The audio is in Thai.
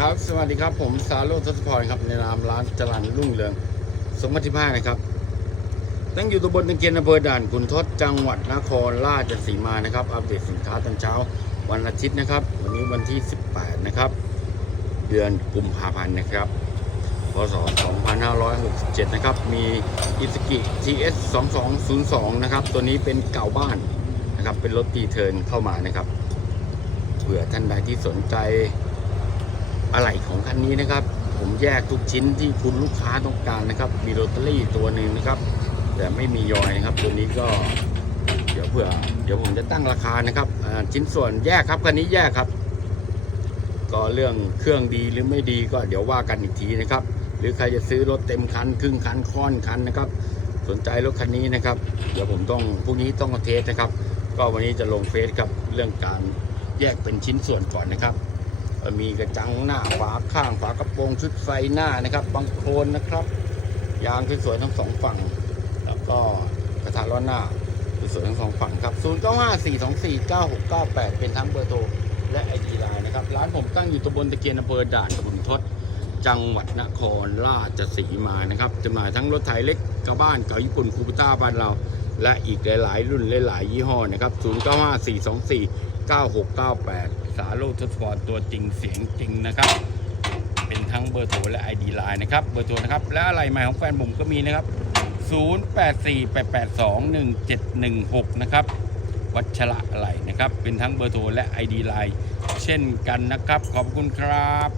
ครับ สวัสดีครับ ผมสาโรจน์ทศพรครับ ในนามร้านจรันรุ่งเรืองสมมติภาคนะครับ ตั้งอยู่ตำบลตะเกียนอำเภอด่านขุนทดจังหวัดนครราชสีมานะครับ อัปเดตสินค้าตอนเช้า วันอาทิตย์นะครับ วันนี้วันที่ 18 นะครับ เดือนกุมภาพันธ์นะครับ พศ 2567 นะครับ มีอิสกิ TS 2202 นะครับ ตัวนี้เป็นเก่าบ้านนะครับ เป็นรถตีเทินเข้ามานะครับ เผื่อท่านใดที่สนใจ อะไหล่ของคันนี้นะครับ ผมแยกทุกชิ้นที่คุณลูกค้าต้องการนะครับ มีโรตารี่ตัวหนึ่งนะครับ แต่ไม่มียอยนะครับ ตัวนี้ก็เดี๋ยวเผื่อ เดี๋ยวผมจะตั้งราคานะครับชิ้นส่วนแยกครับคันนี้แยกครับ ก็เรื่องเครื่องดีหรือไม่ดีก็เดี๋ยวว่ากันอีกทีนะครับ หรือใครจะซื้อรถเต็มคัน ครึ่งคันค่อนคันนะครับ สนใจรถคันนี้นะครับ เดี๋ยวผมต้องพรุ่งนี้ต้องมาเทสนะครับ ก็วันนี้จะลงเฟซครับเรื่องการแยกเป็นชิ้นส่วนก่อนนะครับ มีกระจังหน้าฝาข้างฝากระโปรงชุดไฟหน้านะครับบางโคลนนะครับ ยางสวยๆทั้งสองฝั่ง แล้วก็กระทะล้อหน้าสวยๆทั้งสองฝั่งครับ 0 9 5 4 2 4 9 6 9 8 เป็นทั้งเบอร์โทรและไอดีไลน์นะครับ ร้านผมตั้งอยู่ตำบลตะเกียนอำเภอด่านตำบลทศจังหวัดนครราชสีมานะครับจำหน่ายทั้งรถไถเล็กกระบ้านเก่าญี่ปุ่นคูปต้าบ้านเรา และอีกหลาย ๆ รุ่นหลาย ๆ ยี่ห้อนะครับ 0 9 5 4 2 4 9 6 9 8 สาโลทศวรตัวจริงเสียงจริงนะครับ เป็นทั้งเบอร์โทรและ ID Line นะครับ เบอร์โทรนะครับ และอะไรใหม่ของแฟนผมก็มีนะครับ 0848821716 นะครับ วัชระอะไรนะครับ เป็นทั้งเบอร์โทรและ ID Line เช่นกันนะครับ ขอบคุณครับ